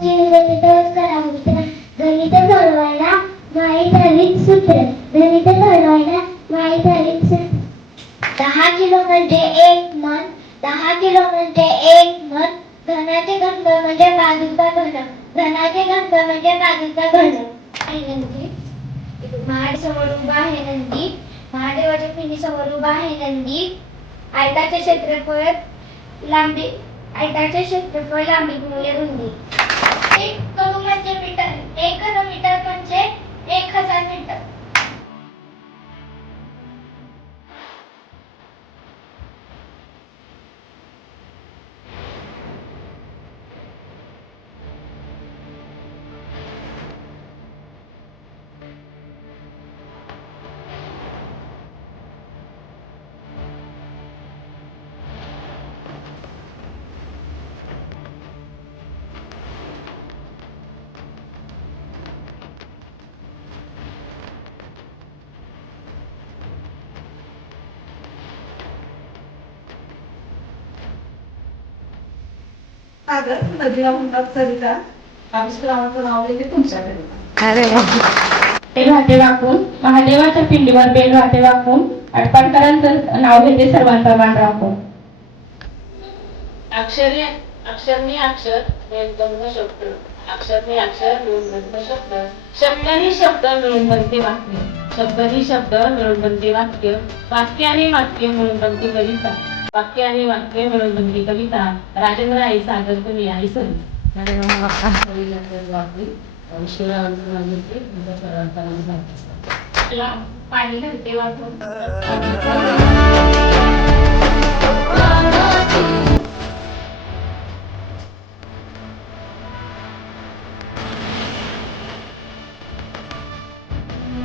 गणित सोडवायला माहीत हवीत सूत्र. गणित सोडवायला माहीत हवीत सूत्र. 10 किलो म्हणजे 1 मन. 10 किलो म्हणजे 1 मन. धनाचे गंध म्हणजे बाजूचा घन. धनाचे गंध म्हणजे बाजूचा घन. नंदी महाड समोर उभा आहे नंदी. महादेवाच्या पिंडी समोर उभा आहे नंदी. आयताचे क्षेत्रफळ लांबी. आयताचे क्षेत्रफळ लांबी गुणिले रुंदी. 1 घन म्हणजे मीटर. 1 घन मीटर म्हणजे 1000 मीटर. नदीला म्हणतात सरिता. आविष्काराचं नाव आहे तुमच्याकडे. अरे वा. बेल वाटे वाकून महादेवाच्या पिंडीवर बेल वाटे वाकून आटपाटकरांचं नाव घेते सर्वांचा मान राखून. अक्षरनी अक्षर मिळून बनतं शब्द. अक्षरनी अक्षर मिळून बनतं शब्द. शब्दानी शब्द मिळून बनते वाक्य. शब्दानी शब्द मिळून बनते वाक्य. वाक्य आणि वाक्य मिळून बनते कविता. वाक्य आणि वाक्य मिळून बनते कविता. राजेंद्र आई सागर तुम्ही आई सरी. अरे वा. पाणी घालते वाटून.